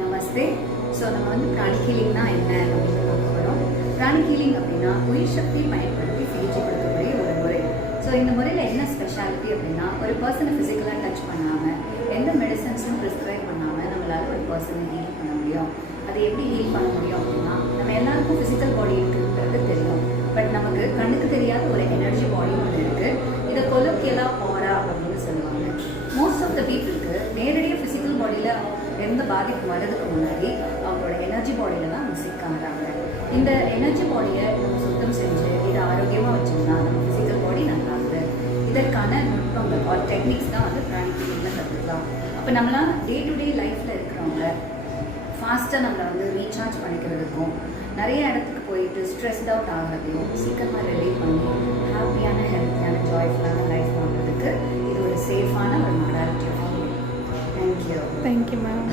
நமஸ்தே. So நம்ம pranic ஹீலிங்னா என்ன அப்படின்னு பார்க்க போகிறோம். பிராணிக் ஹீலிங் அப்படின்னா உயிர் சக்தியை பயன்படுத்தி சிகிச்சை கொடுக்கக்கூடிய ஒரு முறை. ஸோ இந்த முறையில் என்ன ஸ்பெஷாலிட்டி அப்படின்னா, ஒரு பர்சனை ஃபிசிக்கலாக டச் பண்ணாமல், எந்த மெடிசன்ஸும் ப்ரிஸ்கிரைப் பண்ணாமல் நம்மளால் ஒரு பர்சனை ஹீல் பண்ண முடியும். அதை எப்படி ஹீல் பண்ண முடியும் அப்படின்னா, நம்ம எல்லாருக்கும் ஃபிசிக்கல் பாடி இருக்குன்றது தெரியும். பட் நமக்கு கண்ணுக்கு தெரியாத ஒரு எனர்ஜி பாடி ஒன்று இருக்குது. இதை கொலோக்கியலாக ஆரா அப்படின்னு சொல்லுவாங்க. மோஸ்ட் ஆஃப் த பீப்புளுக்கு நேரடியாக ஃபிசிக்கல் பாடியில் எந்த பாதிப்பு வர்றதுக்கு முன்னாடி அவங்களோட எனர்ஜி பாடியில் தான் அவங்க சிக்க ஆகிறாங்க. இந்த எனர்ஜி பாடியை நம்ம சுத்தம் செஞ்சு இதை ஆரோக்கியமாக வச்சோம்னா நம்ம ஃபிசிக்கல் பாடி நல்லா இருக்குது. இதற்கான நுட்பங்கள் ஆர் டெக்னிக்ஸ் தான் பிராணிக் ஹீலிங்கில் கற்றுக்கலாம். அப்போ நம்மளாம் டே டு டே லைஃப்பில் இருக்கிறவங்க ஃபாஸ்ட்டாக நம்மளை ரீசார்ஜ் பண்ணிக்கிறதுக்கும், நிறைய இடத்துக்கு போயிட்டு ஸ்ட்ரெஸ்ட் அவுட் ஆகிறதையும் சீக்கிரமாக ரிலீவ் பண்ணி ஹாப்பியான ஹெல்த்தியான ஜாய்ஃபுல்லான லைஃப் வாழ்றதுக்கு இது ஒரு சேஃபான ஒரு மாடாலிட்டி. தேங்க்யூ. Thank you ma'am.